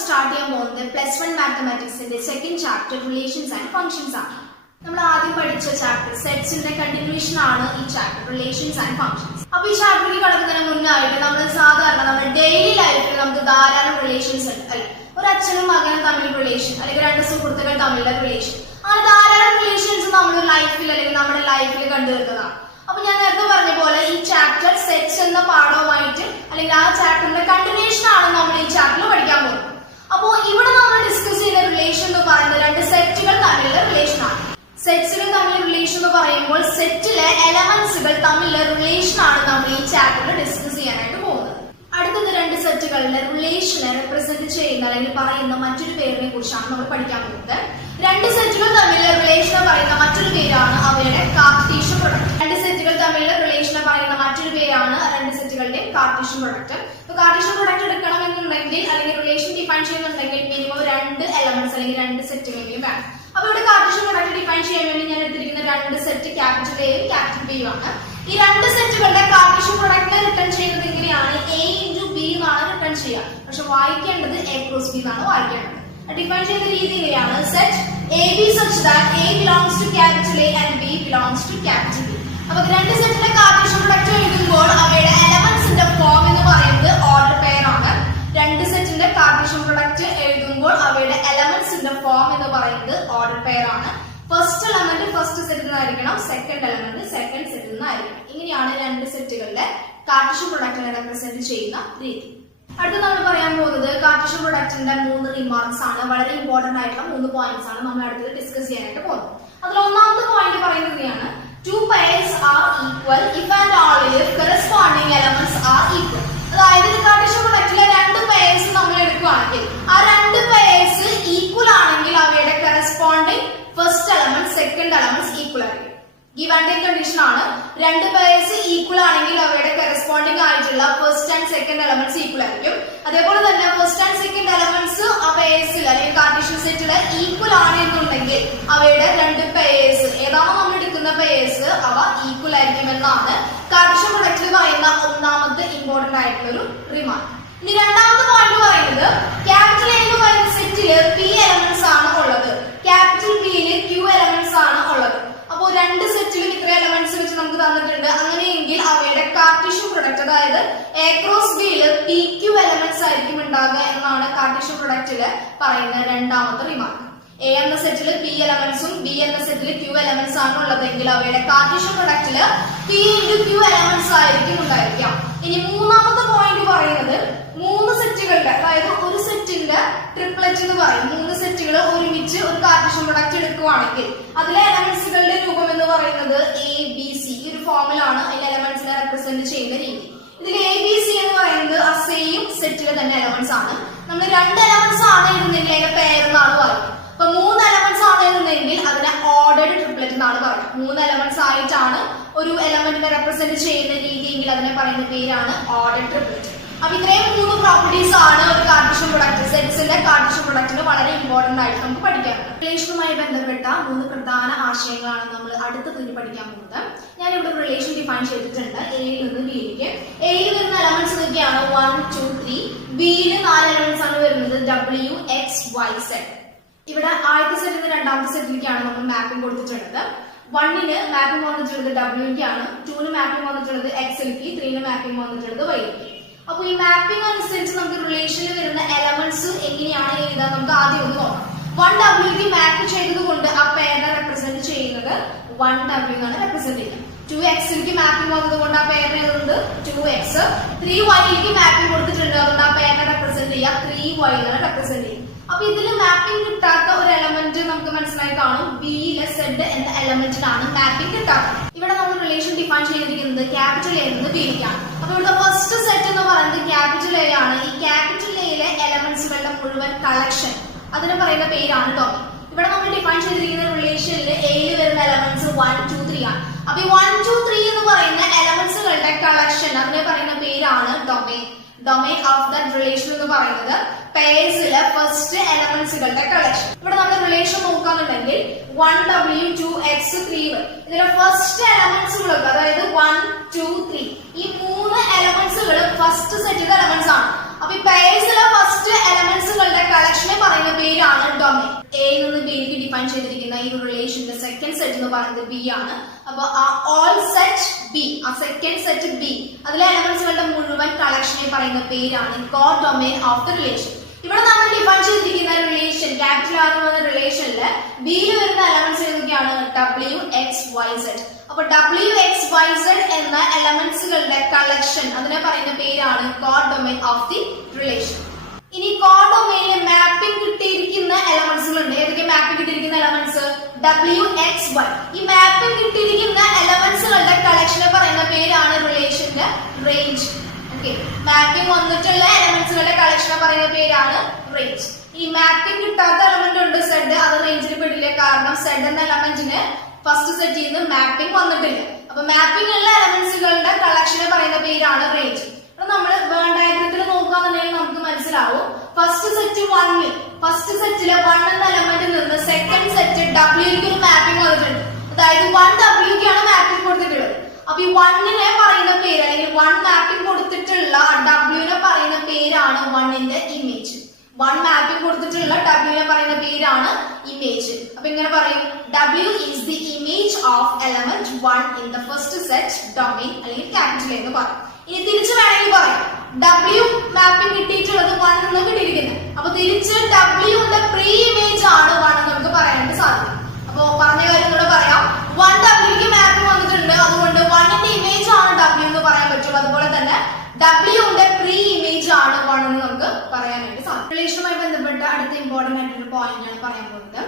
Start ചെയ്യാൻ പോകുന്നത് +1 മാത്തമാറ്റിക്സിന്റെ second chapter relations and functions ആണ്. നമ്മൾ ആദ്യം പഠിച്ച ചാപ്റ്റർ സെറ്റ്സിന്റെ കണ്ടിന്യൂഷൻ ആണ് ഈ ചാപ്റ്റർ റിലേഷൻസ് ആൻഡ് ഫംഗ്ഷൻസ്. അപ്പൊ ഈ ചാപ്റ്ററിൽ കടക്കുന്നതിന് മുന്നായിട്ട് നമ്മൾ സാധാരണ നമ്മുടെ ഡെയിലി ലൈഫിൽ നമുക്ക് ധാരാളം റിലേഷൻസ് ഉണ്ട് അല്ലെ. ഒരു അച്ഛനും മകനും തമ്മിൽ റിലേഷൻ, അല്ലെങ്കിൽ രണ്ട് സുഹൃത്തുക്കൾ തമ്മിലുള്ള റിലേഷൻ, അങ്ങനെ ധാരാളം റിലേഷൻസ് നമ്മുടെ ലൈഫിൽ അല്ലെങ്കിൽ നമ്മുടെ ലൈഫിൽ കണ്ടുവരുന്നതാണ്. അപ്പൊ ഞാൻ നേരത്തെ പറഞ്ഞ പോലെ ഈ ചാപ്റ്റർ സെറ്റ്സ് എന്ന പാഠവുമായിട്ട് അല്ലെങ്കിൽ ആ ചാപ്റ്ററിന്റെ കണ്ടിന്യൂഷൻ ആണ് നമ്മൾ ഈ ചാപ്റ്ററിൽ പഠിക്കാൻ പോകുന്നത്. അപ്പോ ഇവിടെ നമ്മൾ ഡിസ്കസ് ചെയ്യുന്ന റിലേഷൻ എന്ന് പറയുന്നത് രണ്ട് സെറ്റുകൾ തമ്മിലുള്ള റിലേഷൻ ആണ്. സെറ്റ്സുകൾ തമ്മിലുള്ള റിലേഷൻ എന്ന് പറയുമ്പോൾ സെറ്റിലെ എലമെന്റ്സുകൾ തമ്മിലുള്ള റിലേഷൻ ആണ് നമ്മൾ ഈ ചാപ്റ്ററിൽ ഡിസ്കസ് ചെയ്യാനായിട്ട് പോകുന്നത്. അടുത്തത് രണ്ട് സെറ്റുകളുടെ റിലേഷനെ റെപ്രസെന്റ് ചെയ്യുന്ന അല്ലെങ്കിൽ പറയുന്ന മറ്റൊരു പേരിനെ കുറിച്ചാണ് നമ്മൾ പഠിക്കാൻ പോകുന്നത്. രണ്ട് സെറ്റുകൾ തമ്മിലുള്ള റിലേഷനെ പറയുന്ന മറ്റൊരു പേരാണ് അവയുടെ കാർട്ടീഷ്യൻ പ്രൊഡക്റ്റ്. രണ്ട് സെറ്റുകൾ തമ്മിലുള്ള റിലേഷനെ പറയുന്ന മറ്റൊരു പേരാണ് രണ്ട് സെറ്റുകളുടെ കാർട്ടീഷ്യൻ പ്രൊഡക്റ്റ്. കാർട്ടീഷ്യൻ പ്രൊഡക്റ്റ് എടുക്കണമെന്നുണ്ടെങ്കിൽ അല്ലെങ്കിൽ റിലേഷൻ ഡിഫൈൻ ചെയ്യുന്നുണ്ടെങ്കിൽ മിനിമം രണ്ട് എലമെന്റ്സ് അല്ലെങ്കിൽ രണ്ട് സെറ്റുകളെങ്കിലും വേണം. അപ്പൊ ഇവിടെ കാർട്ടീഷ്യൻ പ്രൊഡക്റ്റ് ഡിഫൈൻ ചെയ്യാൻ വേണ്ടി ഞാൻ എടുത്തിരിക്കുന്ന രണ്ട് സെറ്റ് ക്യാപിറ്റൽ എയും ക്യാപിറ്റൽ ബിയും ആണ്. ഈ രണ്ട് സെറ്റുകളുടെ കാർട്ടീഷ്യൻ പ്രൊഡക്റ്റിനെ റിട്ടേൺ ചെയ്യുന്നത് എങ്ങനെയാണ്? a into b എന്നാണ് റിട്ടേൺ ചെയ്യുക. പക്ഷെ വായിക്കേണ്ടത് a cross b എന്നാണ് വായിക്കേണ്ടത്. ഡിഫൈൻ ചെയ്യുന്ന രീതി എങ്ങനെയാണ്? Set AB such that A belongs to capital A and B belongs to capital B. അപ്പൊ രണ്ട് സെറ്റിന്റെ കാർട്ടീഷ്യൻ പ്രൊഡക്റ്റ് എഴുതുമ്പോൾ അവയുടെ എലമെന്റ്സിന്റെ ഫോം എന്ന് പറയുന്നത് ഓർഡർ പെയർ ആണ്. രണ്ട് സെറ്റിന്റെ കാർട്ടീഷ്യൻ പ്രൊഡക്റ്റ് എഴുതുമ്പോൾ അവയുടെ എലമെന്റ്സിന്റെ ഫോം എന്ന് പറയുന്നത് ഓർഡർ പെയർ ആണ്. ഫസ്റ്റ് എലമെന്റ് ഫസ്റ്റ് സെറ്റിൽ നിന്നായിരിക്കണം, സെക്കൻഡ് എലമെന്റ് സെക്കൻഡ് സെറ്റിൽ നിന്നായിരിക്കണം. ഇങ്ങനെയാണ് രണ്ട് സെറ്റുകളിലെ കാർട്ടീഷ്യൻ പ്രൊഡക്റ്റിനെ റെപ്രസെന്റ് ചെയ്യുന്ന രീതി. അടുത്ത നമ്മൾ പറയാൻ പോകുന്നത് കാർട്ടീഷ്യൻ പ്രൊഡക്റ്റിന്റെ 3 റിമാർക്സ് ആണ്. വളരെ ഇമ്പോർട്ടന്റ് ആയിട്ടുള്ള 3 പോയിന്റ്സ് ആണ് നമ്മൾ അടുത്തത് ഡിസ്കസ് ചെയ്യാനായിട്ട് പോകുന്നത്. അതിൽ ഒന്നാമത്തെ പോയിന്റ് പറയുന്നതാണ് two pairs are equal if and only if corresponding elements are equal. അതായത് കാർട്ടീഷ്യൻ പ്രൊഡക്റ്റിലെ രണ്ട് പെയർസ് നമ്മൾ എടുക്കുകയാണെങ്കിൽ ആ രണ്ട് പെയർസ് ഈക്വൽ ആണെങ്കിൽ അവയുടെ corresponding first element second elements equal ആയിരിക്കും. ഗിവ് ആൻഡ് ടേക്ക് കണ്ടീഷൻ ആണ്. രണ്ട് പെയർസ് ഈക്വൽ ആണെങ്കിൽ അവയുടെ കറസ്പോണ്ടിങ് ആയിട്ടുള്ള first and second elements equal ആയിരിക്കും. അതേപോലെ തന്നെ ഫസ്റ്റ് ആൻഡ് സെക്കൻഡ് എലമെന്റ്സ് ആ പെയർസിൽ അല്ലെങ്കിൽ കാർട്ടീഷ്യൻ സെറ്റിൽ ഈക്വൽ ആണ് എന്നുണ്ടെങ്കിൽ അവയുടെ രണ്ട് പെയർസ് ഏതാണോ നമ്മൾ എടുക്കുന്ന പെയർസ് അവ ഈക്വൽ ആയിരിക്കും എന്നാണ് കാർട്ടീഷ്യൻ പ്രൊഡക്റ്റിൽ പറയുന്ന ഒന്നാമത്തെ ഇമ്പോർട്ടന്റ് ആയിട്ടുള്ള ഒരു റിമാർക്ക്. ഇനി രണ്ടാമത്തെ പോയിന്റ് പറയുന്നത് ക്യാപിറ്റൽ എ എന്ന് പറയുന്ന സെറ്റില് p എലമെന്റ്സ് ആണ് ഉള്ളത്, ക്യാപിറ്റൽ ബിയില് q എലമെന്റ്സ് ആണ് ഉള്ളത്. അപ്പോൾ രണ്ട് സെറ്റിലും ഇത്ര എലമെന്റ്സ് വെച്ച് നമുക്ക് തന്നിട്ടുണ്ട്. അങ്ങനെയെങ്കിൽ അവയുടെ കാർട്ടീഷ്യൻ പ്രൊഡക്റ്റ് അതായത് a ക്രോസ് ബിയില് pq എലമെന്റ്സ് ആയിരിക്കും ഉണ്ടാകുക എന്നാണ് കാർട്ടീഷ്യൻ പ്രൊഡക്റ്റില് പറയുന്ന രണ്ടാമത്തെ റിമാർക്ക്. എ എന്ന സെറ്റില് p എലമെന്റ്സും ബി എന്ന സെറ്റില് q എലമെന്റ്സ് ആണ് ഉള്ളതെങ്കിൽ അവയുടെ കാർട്ടീഷ്യൻ പ്രൊഡക്റ്റില് p into q എലമെന്റ്സ് ആയിരിക്കും ഉണ്ടായിരിക്കാം. ഇനി മൂന്നാമത്തെ പോയിന്റ് പറയുന്നത് മൂന്ന് സെറ്റുകളുടെ അതായത് ഒരു സെറ്റിന്റെ ട്രിപ്ലറ്റ് എന്ന് പറയും. മൂന്ന് സെറ്റുകൾ ഒരുമിച്ച് ഒരു കാർട്ടീഷ്യൻ പ്രൊഡക്റ്റ് എടുക്കുകയാണെങ്കിൽ അതിലെ എലമെന്റ്സുകളുടെ രൂപം എന്ന് പറയുന്നത് ABC. ഈ ഒരു ഫോമിലാണ് അതിലെ എലമെന്റ്സിനെ റെപ്രസെന്റ് ചെയ്യുന്ന രീതി. ഇതിൽ ABC എന്ന് പറയുന്നത് ആ സെയിം സെറ്റിലെ തന്നെ എലമെന്റ്സ് ആണ്. നമ്മൾ രണ്ട് എലമെന്റ്സ് ആണ് എഴുതുന്നെങ്കിൽ അതിന്റെ പേര് എന്നാണ് പറയുന്നത്. അപ്പൊ മൂന്ന് എലമെന്റ്സ് ആണ് എഴുതുന്നതെങ്കിൽ അതിനെ ഓർഡേർഡ് ട്രിപ്ലറ്റ് എന്നാണ് പറയുന്നത്. മൂന്ന് എലമെന്റ്സ് ആയിട്ടാണ് ഒരു എലമെന്റിനെ റെപ്രസെന്റ് ചെയ്യുന്ന രീതിയെങ്കിൽ അതിനെ പറയുന്ന പേരാണ് ഓർഡേർഡ് ട്രിപ്ലറ്റ്. അപ്പൊ ഇത്രയും 3 പ്രോപ്പർട്ടീസ് ആണ് ഒരു കാർട്ടീഷ്യൻ പ്രൊഡക്റ്റ് സെറ്റ്സിന്റെ കാർട്ടീഷ്യൻ പ്രൊഡക്റ്റിന് വളരെ ഇമ്പോർട്ടന്റ് ആയിട്ട് നമുക്ക് പഠിക്കാറുണ്ട്. റിലേഷനുമായി ബന്ധപ്പെട്ട 3 പ്രധാന ആശയങ്ങളാണ് നമ്മൾ അടുത്തതിൽ പഠിക്കാൻ പോകുന്നത്. ഞാനിവിടെ റിലേഷൻ ഡിഫൈൻ ചെയ്തിട്ടുണ്ട്. എയിൽ നിന്ന് ബിയിലേക്ക്. എയിൽ വരുന്ന എലമെന്റ്സ് ഇതൊക്കെയാണ് 1, 2, 3. ബിയിൽ 4 എലമെന്റ്സ് ആണ് വരുന്നത് W, X, Y, Z. ഇവിടെ ആദ്യത്തെ സെറ്റിൽ നിന്ന് രണ്ടാമത്തെ സെറ്റിലേക്കാണ് നമ്മൾ മാപ്പിംഗ് കൊടുത്തിട്ടുള്ളത്. 1ന് മാപ്പിംഗ് വന്നിട്ടുള്ളത് W-ക്കാണ്, 2ന് മാപ്പിംഗ് വന്നിട്ടുള്ളത് X-ലേക്ക്, 3ന് മാപ്പിംഗ് വന്നിട്ടുള്ളത് Y-ലേക്ക്. അപ്പൊ ഈ മാപ്പിംഗ് അനുസരിച്ച് നമുക്ക് റിലേഷനിൽ വരുന്ന എലമെന്റ്സ് എങ്ങനെയാണ് എഴുതാൻ നമുക്ക് ആദ്യം ഒന്ന് നോക്കാം. 1W മാപ്പ് ചെയ്തത് കൊണ്ട് ആ പേരിനെ റെപ്രസെന്റ് ചെയ്യുന്നത് 1W ആണ് റെപ്രസെന്റ് ചെയ്യുന്നത്. 2X-ലേക്ക് മാപ്പിംഗ് വന്നത് കൊണ്ട് ആ പേരിനെ എഴുതുന്നത് 2X. 3Y-ലേക്ക് മാപ്പിംഗ് കൊടുത്തിട്ടുണ്ട് അതുകൊണ്ട് ആ പേരിനെ റെപ്രസെന്റ് ചെയ്യുക 3Y ആണ് റെപ്രസെന്റ് ചെയ്യുക. അപ്പൊ ഇതിൽ മാപ്പിംഗ് കിട്ടാത്ത ഒരു എലമെന്റ് നമുക്ക് മനസ്സിലായി കാണും. ബിയിലെ സെഡ് എന്ന എലമെന്റിനാണ് മാപ്പിംഗ് കിട്ടാത്തത്. ഇവിടെ നമ്മൾ റിലേഷൻ ഡിഫൈൻ ചെയ്തിരിക്കുന്നത് ക്യാപിറ്റൽ എ നിന്ന് ബിയിലേക്കാണ്. അപ്പൊ ഇവിടുത്തെ ഫസ്റ്റ് സെറ്റ് എന്ന് പറയുന്നത് ക്യാപിറ്റൽ എ ആണ്. ഈ ക്യാപിറ്റൽ എയിലെ എലമെന്റ്സുകളുടെ മുഴുവൻ കളക്ഷൻ അതിന് പറയുന്ന പേരാണ് ഡൊമൈൻ. ഇവിടെ നമ്മൾ ഡിഫൈൻ ചെയ്തിരിക്കുന്ന റിലേഷനിൽ എയിൽ വരുന്ന എലമെന്റ്സ് 1, 2, 3 ആണ്. അപ്പൊ ഈ 1, 2, 3 എന്ന് പറയുന്ന എലമെന്റ്സുകളുടെ കളക്ഷൻ അതിനെ പറയുന്ന പേരാണ് domain. Domain of that relation എന്ന് പറയുന്നത് പെയർസിലെ ഫസ്റ്റ് എലമെന്റ്സുകളുടെ കളക്ഷൻ. ഇവിടെ നമ്മൾ റിലേഷൻ നോക്കാന്നുണ്ടെങ്കിൽ 1W, 2X, x3 ഇതിലെ ഫസ്റ്റ് എലമെന്റ്സുകളൊക്കെ അതായത് 1 2 3 ഈ മൂന്ന് എലമെന്റ്സുകൾ ഫസ്റ്റ് സെറ്റിലെ എലമെന്റ്സ് ആണ്. അപ്പൊ ഈ പെയർസിലെ ഫസ്റ്റ് എലമെന്റ്സുകളുടെ കളക്ഷനെ പറയുന്ന പേരാണ് ഡൊമെയിൻ. എ നിന്ന് ബിയിലേക്ക് ഡിഫൈൻ ചെയ്തിരിക്കുന്ന ഈ റിലേഷന്റെ സെക്കൻഡ് സെറ്റ് എന്ന് പറയുന്നത് ബി ആണ്. അപ്പൊ ആ ഓൾ സെറ്റ് ബി, ആ സെക്കൻഡ് സെറ്റ് ബി, അതിലെ എലമെന്റ്സുകളുടെ മുഴുവൻ കളക്ഷനെ പറയുന്ന പേരാണ് കോ ഡൊമെയിൻ ഓഫ് ദ റിലേഷൻ. ഇവിടെ നമ്മൾ ഡിഫൈൻ ചെയ്തിരിക്കുന്ന റിലേഷൻ ക്യാപിറ്റൽ ആർ എന്ന റിലേഷനില് ബിയിൽ വരുന്ന എലമെന്റ്സ് ഏതൊക്കെയാണ്? W X Y Z. അപ്പൊ W X Y Z എന്ന എലമെന്റ്സുകളുടെ കളക്ഷൻ അതിനെ പറയുന്ന പേരാണ് കോ ഡൊമെയിൻ ഓഫ് ദി റിലേഷൻ. ഇനി കോ ഡൊമെയിനിൽ മാപ്പിംഗ് കിട്ടിയിരിക്കുന്ന എലമെന്റ്സുകളുണ്ട്. ഏതൊക്കെ മാപ്പിംഗ് കിട്ടിയിരിക്കുന്ന എലമെന്റ്സ്? W X Y. ഈ മാപ്പിംഗ് കിട്ടിയിരിക്കുന്ന എലമെന്റ്സുകളുടെ കളക്ഷനെ പറയുന്ന പേരാണ് റിലേഷന്റെ റേഞ്ച്. മാപ്പിംഗ് വന്നിട്ടുള്ള എലമെന്റ്സുകളുടെ കളക്ഷനെ പറയുന്ന പേരാണ് റേഞ്ച്. ഈ മാപ്പിംഗ് കിട്ടാത്ത എലമെന്റ് ഉണ്ട് സെഡ്, അത് റേഞ്ചിൽ പെടില്ല. കാരണം സെഡ് എന്ന എലമെന്റിന് ഫസ്റ്റ് സെറ്റിൽ നിന്ന് മാപ്പിംഗ് വന്നിട്ടില്ല. അപ്പൊ മാപ്പിംഗ് ഉള്ള എലമെന്റ്സുകളുടെ കളക്ഷനെ പറയുന്ന പേരാണ് റേഞ്ച്. അപ്പൊ നമ്മൾ വേൺ ഡയഗ്രത്തിൽ നോക്കുകയാണെന്നുണ്ടെങ്കിൽ നമുക്ക് മനസ്സിലാവും. ഫസ്റ്റ് സെറ്റ് 1 ഫസ്റ്റ് സെറ്റിലെ 1 എന്ന എലമെന്റിൽ നിന്ന് സെക്കൻഡ് സെറ്റ് ഡബ്ല്യൂക്ക് ഒരു മാപ്പിംഗ് വന്നിട്ടുണ്ട്. അതായത് 1W മാപ്പിംഗ് കൊടുത്തിട്ടുള്ളത്. അപ്പൊ ഈ 1നെ പറയുന്ന പേര് അല്ലെങ്കിൽ 1 മാപ്പിംഗ് കൊടുത്തിട്ടുള്ള W പറയുന്ന പേരാണ് 1ന്റെ ഇമേജ്. 1 മാപ്പിംഗ് കൊടുത്തിട്ടുള്ള W പറയുന്ന പേരാണ് ഇമേജ്. അപ്പൊ ഇങ്ങനെ പറയും W is the image of element 1 in the first set domain അല്ലെങ്കിൽ ക്യാപിറ്റൽ എന്ന് പറയും. ഇനി തിരിച്ചു വേണമെങ്കിൽ പറയാം W മാപ്പിംഗ് കിട്ടിയിട്ടുള്ളത് 1 എന്ന് കിട്ടിയിരിക്കുന്നത്. അപ്പൊ തിരിച്ച് W ന്റെ പ്രീ ഇമേജ് ആണ് 1 എന്ന് നമുക്ക് പറയാനായിട്ട് സാധിക്കും. അപ്പൊ പറഞ്ഞ കാര്യം കൂടെ പറയാം. 1W മാപ്പിംഗ് വന്നിട്ടുണ്ട്, അതുകൊണ്ട് 1ന്റെ ഇമേജ് ആണ് W എന്ന് പറയാൻ പറ്റും. അതുപോലെ തന്നെ W ന്റെ പ്രീ ഇമേജ് ആണ് 1 എന്ന് നമുക്ക് പറയാനായിട്ട് സാധിക്കും. റിലേഷനുമായി ബന്ധപ്പെട്ട അടുത്ത ഇമ്പോർട്ടന്റ് ആയിട്ടുള്ള പോയിന്റ് ആണ് പറയാൻ പോകുന്നത്.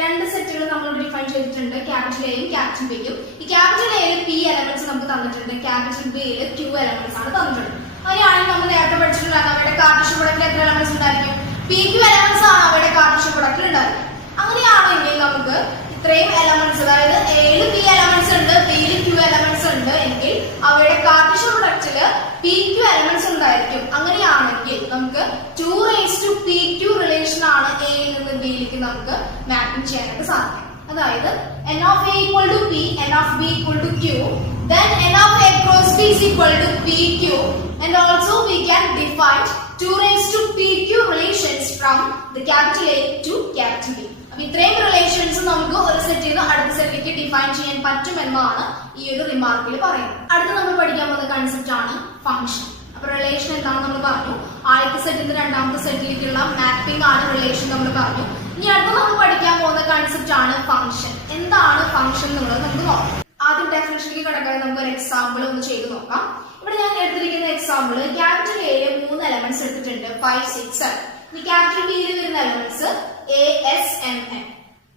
രണ്ട് സെറ്റുകൾ നമ്മൾ ഡിഫൈൻ ചെയ്തിട്ടുണ്ട്, ക്യാപിറ്റൽ എയും ക്യാപിറ്റൽ ബിയും. ഈ ക്യാപിറ്റൽ എയിൽ P എലമെന്റ്സ് നമുക്ക് തന്നിട്ടുണ്ട്, ക്യാപിറ്റൽ ബിയിൽ Q എലമെന്റ്സ് ആണ് തന്നിട്ടുണ്ട്. അങ്ങനെയാണെങ്കിൽ നമ്മൾ നേരത്തെ പഠിച്ചിട്ടുണ്ടാകും അവയുടെ കാർട്ടീഷ്യൻ പ്രൊഡക്റ്റിൽ എത്ര എലമെന്റ്സ് ഉണ്ടായിരിക്കും? PQ എലമെന്റ്സ് ആണ് അവയുടെ കാർട്ടീഷ്യൻ പ്രൊഡക്റ്റിൽ ഉണ്ടായിരിക്കും. അങ്ങനെയാണെങ്കിൽ നമുക്ക് ഇത്രയും എലമെന്റ്സ്, അതായത് എയിൽ P എലമെന്റ്സ് ഉണ്ട്, ബിയിൽ Q എലമെന്റ്സ് ഉണ്ട് എങ്കിൽ അവയുടെ കാർട്ടീഷ്യൻ പ്രൊഡക്റ്റില് PQ എലമെന്റ്സ് ഉണ്ടായിരിക്കും. അങ്ങനെയാണെങ്കിൽ നമുക്ക് 2PQ റിലേഷൻ ആണ് എയിൽ നിന്ന് ബിയിലേക്ക് നമുക്ക് മാപ്പിംഗ് ചെയ്യാനായിട്ട് സാധിക്കും. അതായത് n of A equal to P, n of B equal to Q, then n of A cross B is equal to PQ, and also we can define 2PQ relations from the capital A to capital B. അപ്പൊ ഇത്രയും relations നമുക്ക് ഒരു സെറ്റിൽ നിന്ന് അടുത്ത സെറ്റിലേക്ക് define ചെയ്യാൻ പറ്റുമെന്നാണ് ഈ ഒരു റിമാർക്കിൽ പറയുന്നത്. അടുത്ത നമ്മൾ പഠിക്കാൻ പോകുന്ന കൺസെപ്റ്റ് ആണ് ഫംഗ്ഷൻ. അപ്പൊ റിലേഷൻ എന്താണെന്ന് നമ്മൾ പറഞ്ഞു. ആദ്യത്തെ സെറ്റിൽ നിന്ന് രണ്ടാമത്തെ സെറ്റിലേക്കുള്ള മാപ്പിംഗ് ആണ് റിലേഷൻ നമ്മൾ പറഞ്ഞു. ഇനി അടുത്ത നമ്മൾ പഠിക്കാൻ പോകുന്ന കൺസെപ്റ്റ് ആണ് ഫംഗ്ഷൻ. എന്താണ് ഫംഗ്ഷൻ എന്നുള്ളത് നമുക്ക് നോക്കാം. ആദ്യം ഡെഫിനിഷനിലേക്ക് കിടക്കാൻ നമുക്ക് ഒരു എക്സാമ്പിൾ ഒന്ന് ചെയ്ത് നോക്കാം. ഇവിടെ ഞാൻ എടുത്തിരിക്കുന്ന എക്സാമ്പിൾ ക്യാപിറ്റൽ എയിലെ 3 എലമെന്റ്സ് എടുത്തിട്ടുണ്ട്, 5 6 7. ഇനി ക്യാപിറ്റൽ ബിയിൽ വരുന്ന എലമെന്റ്സ് ASMN.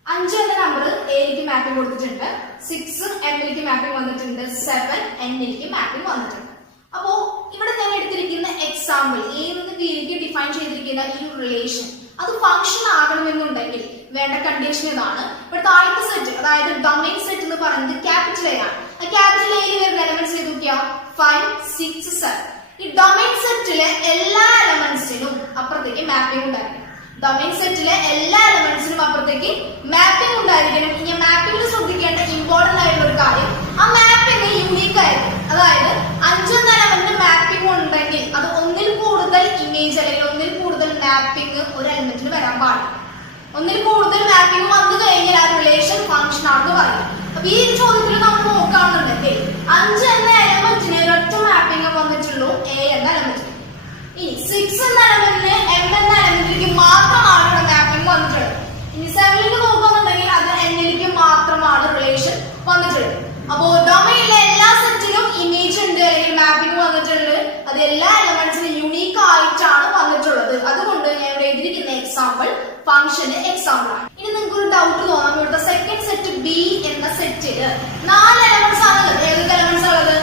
5 എന്ന നമ്പർ എയിലേക്ക് മാപ്പിംഗ് കൊടുത്തിട്ടുണ്ട്, 6 എമ്മിലേക്ക് മാപ്പിംഗ് വന്നിട്ടുണ്ട്, 7 എന്നിലേക്ക് മാപ്പിംഗ് വന്നിട്ടുണ്ട്. അപ്പോ ഇവിടെ ഞാൻ എടുത്തിരിക്കുന്ന എക്സാമ്പിൾ എയിൽ നിന്ന് ബിയിലേക്ക് ഡിഫൈൻ ചെയ്തിരിക്കുന്ന ഈ റിലേഷൻ അത് ഫംഗ്ഷൻ ആകണമെന്നുണ്ടെങ്കിൽ വേണ്ട കണ്ടീഷൻ ഇതാണ്. ഇവിടുത്തെ ആദ്യത്തെ സെറ്റ് അതായത് ഡൊമെയിൻ സെറ്റ് എന്ന് പറയുന്നത് ക്യാപിറ്റൽ എ ആണ്. ആ ക്യാപിറ്റൽ എയിൽ വരുന്ന എലമെന്റ്സ് ഏതൊക്കെയാ? 5 6 7. ഈ ഡൊമെയിൻ സെറ്റിലെ എല്ലാ എലമെന്റ്സിനും അപ്പുറത്തേക്ക് മാപ്പിംഗ് ഉണ്ടായിരിക്കും. ഡൊമെയിൻ സെറ്റിലെ എല്ലാ എലമെന്റ്സിനും അപ്പുറത്തേക്ക് മാപ്പിംഗ് ഉണ്ടായിരിക്കണം. ഇനി മാപ്പിംഗിൽ ശ്രദ്ധിക്കേണ്ട ഇമ്പോർട്ടന്റ് ആയിട്ടുള്ള ഒരു കാര്യം, ആ മാപ്പിംഗ് യൂണീക്ക് ആയിരിക്കും. അതായത് 5 എന്ന എലമെന്റിന് മാപ്പിംഗ് ഉണ്ടെങ്കിൽ അത് ഒന്നിൽ കൂടുതൽ ഇമേജ് അല്ലെങ്കിൽ ഒന്നിൽ കൂടുതൽ മാപ്പിംഗ് ഒരു എലമെന്റിന് വരാൻ പാടില്ല. ഒന്നിൽ കൂടുതൽ മാപ്പിംഗ് വന്നു കഴിഞ്ഞാൽ ആ റിലേഷൻ ഫംഗ്ഷൻ ആണെന്ന് പറയും. അപ്പൊ ഈ ചോദ്യത്തിൽ നമ്മൾ നോക്കുകയാണെന്നുണ്ടെങ്കിൽ 5 എന്ന എലമെന്റിന് ഒരൊറ്റ മാപ്പിംഗ് വന്നിട്ടുള്ളൂ A എന്ന എലമെന്റിന്. ഇനി 6 എന്ന എലമെന്റിന് M എന്ന എലമെന്റിലേക്ക് മാത്രമാണ് ഇവിടെ മാപ്പിംഗ് വന്നിട്ടുള്ളത്. ഇനി 7ലേക്ക് നോക്കുകയാണെന്നുണ്ടെങ്കിൽ അത് Nലേക്ക് മാത്രമാണ് റിലേഷൻ വന്നിട്ടുള്ളത്. അപ്പോ ഡൊമെയിനിലെ എല്ലാ സെറ്റിലും ഇമേജ് ഉണ്ട് അല്ലെങ്കിൽ മാപ്പിംഗ് വന്നിട്ടുണ്ട്, അത് എല്ലാ എലമെന്റ്സിനും യൂണീക്ക് ആയിട്ടാണ് വന്നിട്ടുള്ളത്. അതുകൊണ്ട് ഞാൻ ഇവിടെ എഴുതിയിരിക്കുന്ന എക്സാമ്പിൾ ഫംഗ്ഷന് എക്സാമ്പിൾ ആണ്. ഇനി നിങ്ങൾക്ക് ഒരു ഡൗട്ട് തോന്നാം, ഇവിടുത്തെ സെക്കൻഡ് സെറ്റ് ബി എന്ന സെറ്റില് 4 എലമെന്റ്സ് ആണുള്ളത്. ഏതൊക്കെ എലമെന്റ്സ് ഉള്ളത്?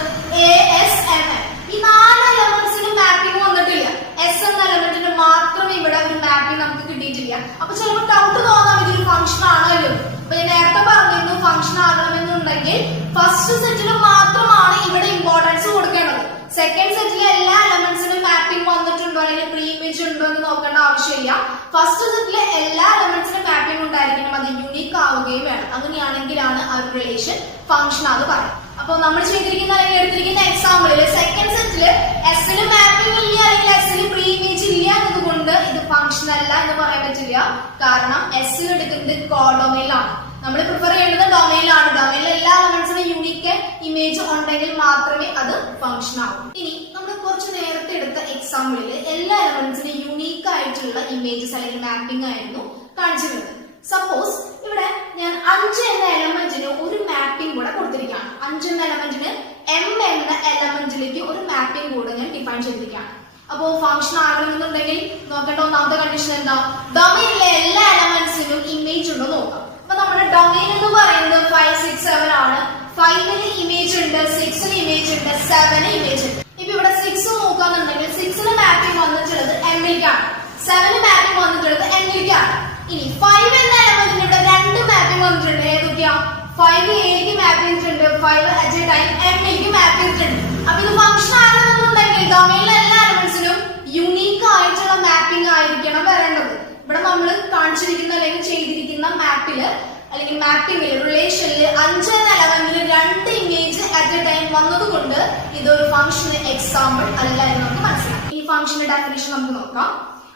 ASMN. ഈ 4 എലമെന്റ്സിന് മാപ്പിംഗ് വന്നിട്ടില്ല. S എന്ന എലമെന്റിന് മാത്രമേ ഇവിടെ ഒരു മാപ്പിംഗ് നമുക്ക് കിട്ടിയിട്ടില്ല. അപ്പൊ ചിലപ്പോൾ ഡൗട്ട് തോന്നാം ഇതൊരു ഫംഗ്ഷൻ ആണല്ലോ. അപ്പൊ ഞാൻ നേരത്തെ പറഞ്ഞിരുന്നു ഫംഗ്ഷൻ ആകണമെന്നുണ്ടെങ്കിൽ ഫസ്റ്റ് സെറ്റിന് മാത്രമാണ് ഇവിടെ ഇമ്പോർട്ടൻസ് കൊടുക്കേണ്ടത്. സെക്കൻഡ് സെറ്റിലെ എല്ലാ എലമെന്റ്സിനും മാപ്പിംഗ് വന്നിട്ടുണ്ടോ അല്ലെങ്കിൽ പ്രീ ഇമേജ് ഉണ്ടോ എന്ന് നോക്കേണ്ട ആവശ്യമില്ല. ഫസ്റ്റ് സെറ്റിലെ എല്ലാ എലമെന്റ്സിനും മാപ്പിംഗ് ഉണ്ടായിരിക്കണം, അത് യൂണിക് ആവുകയും വേണം. അങ്ങനെയാണെങ്കിലാണ് ആ ഒരു റിലേഷൻ ഫംഗ്ഷൻ ആണെന്ന് പറയാം. അപ്പൊ നമ്മൾ ചെയ്തിരിക്കുന്ന അല്ലെങ്കിൽ എടുത്തിരിക്കുന്ന എക്സാമ്പിളിൽ സെക്കൻഡ് സെറ്റില് എസിന് മാപ്പിംഗ് ഇല്ല അല്ലെങ്കിൽ എസിന് പ്രീ ഇമേജ് ഇല്ല എന്നതുകൊണ്ട് ഇത് ഫംഗ്ഷൻ അല്ല എന്ന് പറയാൻ പറ്റില്ല. കാരണം എസ് എടുക്കുന്നത് കോഡൊമൈനിലാണ്. നമ്മൾ പ്രിഫർ ചെയ്യേണ്ടത് ഡൊമൈനിലാണ്. ഡൊമൈനിൽ എല്ലാ എലമെന്റ്സിനും യൂണിക് ഇമേജ് ഉണ്ടെങ്കിൽ മാത്രമേ അത് ഫംഗ്ഷൻ ആവൂ. ഇനി നമ്മൾ കുറച്ച് നേരത്തെ എടുത്ത എക്സാമ്പിളിൽ എല്ലാ എലമെന്റ്സിനും യൂണിക് ആയിട്ടുള്ള ഇമേജസ് അല്ലെങ്കിൽ മാപ്പിംഗ് ആയിരുന്നു കാണിച്ചിരുന്നത്. സപ്പോസ് ഇവിടെ ഞാൻ 5 എന്ന എലമെന്റിന് ഒരു മാപ്പിംഗ് കൂടെ കൊടുത്തിരിക്കുകയാണ്. 5 എന്ന എലമെന്റിന് എം എന്ന എലമെന്റിലേക്ക് ഒരു മാപ്പിംഗ് കൂടെ ഞാൻ ഡിഫൈൻ ചെയ്തിരിക്കുകയാണ്. അപ്പോ ഫംഗ്ഷൻ ആകണമെന്നുണ്ടെങ്കിൽ നോക്കേണ്ട ഒന്നാമത്തെ കണ്ടീഷൻ എന്താ? ഡൊമൈനിലെ എല്ലാ എലമെന്റ്സിനും ഇമേജ് ഉണ്ടോ നോക്കാം. അപ്പൊ നമ്മുടെ ഡൊമൈൻ എന്ന് പറയുന്നത് 5, 6, 7 ആണ്. 5ന് ഇമേജ് ഉണ്ട്, 6ന് ഇമേജ് ഉണ്ട്, 7ന് ഇമേജ് ഉണ്ട്. ഇപ്പൊ ഇവിടെ 6 നോക്കാന്നുണ്ടെങ്കിൽ 6ന് മാപ്പിംഗ് വന്നിട്ടുള്ളത് എമ്മിലേക്കാണ്, 7ന് മാപ്പിംഗ് വന്നിട്ടുള്ളത് എമ്മിലേക്കാണ്. ഇനി 5 എന്ന എലമെന്റിന് ഇവിടെ 2 മാപ്പിംഗ് വന്നിട്ടുണ്ട്. ഏതൊക്കെയാ? 5 എയിലേക്ക് മാപ്പ് ചെയ്തിട്ടുണ്ട്, 5 അറ്റ് എ ടൈം എമ്മിലേക്ക് മാപ്പ് ചെയ്തിട്ടുണ്ട്. അപ്പൊ ഇത് ഫംഗ്ഷൻ ആണെന്നുണ്ടെങ്കിൽ ഡൊമൈനിലെ എല്ലാ എലമെന്റ്സിനും യൂണീക്ക് ആയിട്ടുള്ള മാപ്പിംഗ് ആയിരിക്കണം വരേണ്ടത്. ഇവിടെ നമ്മൾ കാണിച്ചിരിക്കുന്ന അല്ലെങ്കിൽ ചെയ്തിരിക്കുന്ന മാപ്പില് അല്ലെങ്കിൽ മാപ്പിംഗിൽ റിലേഷനിൽ 5 എന്ന എലമെന്റിന് 2 ഇമേജ് അറ്റ് എ ടൈം വന്നതുകൊണ്ട് ഇതൊരു ഫംഗ്ഷൻ എക്സാമ്പിൾ അല്ലെങ്കിൽ അത് നമുക്ക് മനസ്സിലാക്കാം. ഈ ഫംഗ്ഷന്റെ ഡെഫിനിഷൻ നമുക്ക് നോക്കാം.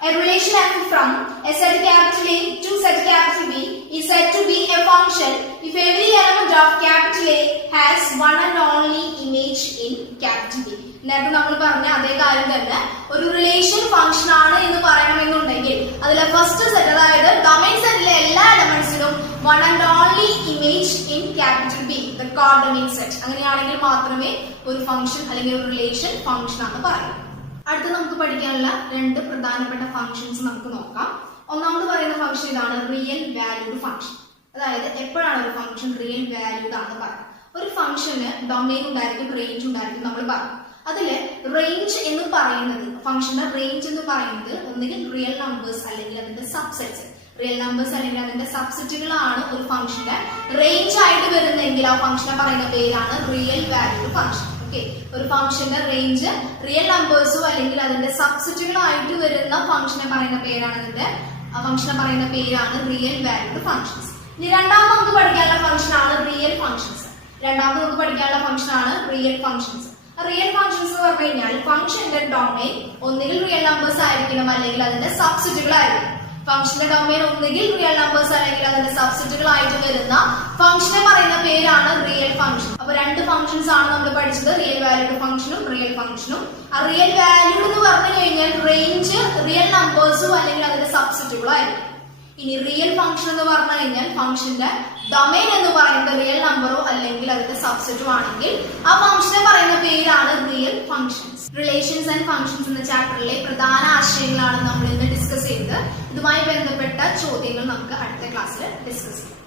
A relation f from a set capital A to set capital B is said to be a function if every element of capital A has one and only image in capital B. നേരത്തെ നമ്മൾ പറഞ്ഞ അതേ കാര്യം തന്നെ ഒരു relation function ആണ് എന്ന് പറയണമെന്നുണ്ടെങ്കിൽ അതിലെ ഫസ്റ്റ് സെറ്റ് അതായത് ഡൊമൈൻ സെറ്റിലെ എല്ലാ എലമെന്റ്സിനും one and only image in capital B, the codomain set. അങ്ങനെയാണെങ്കിൽ മാത്രമേ ഒരു ഫംഗ്ഷൻ അല്ലെങ്കിൽ ഒരു റിലേഷൻ ഫംഗ്ഷൻ ആണ് പറയുന്നത്. അടുത്ത നമുക്ക് പഠിക്കാനുള്ള 2 പ്രധാനപ്പെട്ട ഫംഗ്ഷൻസ് നമുക്ക് നോക്കാം. ഒന്നാമത് പറയുന്ന ഫംഗ്ഷൻ ഇതാണ്, റിയൽ വാല്യൂഡ് ഫംഗ്ഷൻ. അതായത് എപ്പോഴാണ് ഒരു ഫംഗ്ഷൻ റിയൽ വാല്യൂഡ് ആണെന്ന് പറയുന്നത്? ഒരു ഫംഗ്ഷന് ഡൊമൈൻ ഉണ്ടായിരിക്കും, റേഞ്ച് ഉണ്ടായിരിക്കും നമ്മൾ പറഞ്ഞു. അതില് റേഞ്ച് എന്ന് പറയുന്നത് ഫംഗ്ഷന്റെ റേഞ്ച് എന്ന് പറയുന്നത് ഒന്നുകിൽ റിയൽ നമ്പേഴ്സ് അല്ലെങ്കിൽ അതിന്റെ സബ്സെറ്റ്സ്. റിയൽ നമ്പേഴ്സ് അല്ലെങ്കിൽ അതിന്റെ സബ്സെറ്റുകളാണ് ഒരു ഫംഗ്ഷന്റെ റേഞ്ച് ആയിട്ട് വരുന്നെങ്കിൽ ആ ഫംഗ്ഷനെ പറയുന്ന പേരാണ് റിയൽ വാല്യൂഡ് ഫംഗ്ഷൻ. ഒരു ഫംഗ്ഷന്റെ റേഞ്ച് റിയൽ നമ്പേഴ്സോ അല്ലെങ്കിൽ അതിന്റെ സബ്സെറ്റുകളായിട്ട് വരുന്ന ഫംഗ്ഷനെ പറയുന്ന പേരാണ് റിയൽ വാല്യൂഡ് ഫംഗ്ഷൻസ്. ഇനി രണ്ടാമത് നമുക്ക് പഠിക്കാനുള്ള ഫംഗ്ഷൻ ആണ് റിയൽ ഫംഗ്ഷൻസ്. റിയൽ ഫംഗ്ഷൻസ് എന്ന് പറഞ്ഞു കഴിഞ്ഞാൽ ഫംഗ്ഷന്റെ ഡൊമൈൻ ഒന്നുകിൽ റിയൽ നമ്പേഴ്സ് ആയിരിക്കണം അല്ലെങ്കിൽ അതിന്റെ സബ്സെറ്റുകളായിരിക്കും. ഫംഗ്ഷന്റെ ഡൊമൈൻ ഒന്നുകിൽ റിയൽ നമ്പേഴ്സ് അല്ലെങ്കിൽ അതിന്റെ സബ്സെറ്റുകളായിട്ട് വരുന്ന ഫംഗ്ഷനെ പറയുന്ന പേരാണ് റിയൽ ഫംഗ്ഷൻ. അപ്പൊ 2 ഫംഗ്ഷൻസ് ആണ് നമ്മൾ പഠിച്ചത്, റിയൽ വാല്യൂഡ് ഫംഗ്ഷനും റിയൽ ഫംഗ്ഷനും. ആ റിയൽ വാല്യൂഡ് എന്ന് പറഞ്ഞു കഴിഞ്ഞാൽ റേഞ്ച് റിയൽ നമ്പേഴ്സോ അല്ലെങ്കിൽ അതിന്റെ സബ്സെറ്റുകളായിരിക്കും. ഇനി റിയൽ ഫംഗ്ഷൻ എന്ന് പറഞ്ഞു കഴിഞ്ഞാൽ ഫംഗ്ഷന്റെ ഡൊമൈൻ എന്ന് പറയുന്നത് റിയൽ നമ്പറോ അല്ലെങ്കിൽ അതിന്റെ സബ്സെറ്റോ ആണെങ്കിൽ ആ ഫംഗ്ഷനെ പറയുന്ന പേരാണ് real functions. Relations and functions എന്ന ചാപ്റ്ററിലെ പ്രധാന ആശയങ്ങളാണ് നമ്മൾ ഇന്ന് ഡിസ്കസ് ചെയ്തത്. ഇതുമായി ബന്ധപ്പെട്ട ചോദ്യങ്ങൾ നമുക്ക് അടുത്ത ക്ലാസ്സിൽ ഡിസ്കസ് ചെയ്യാം.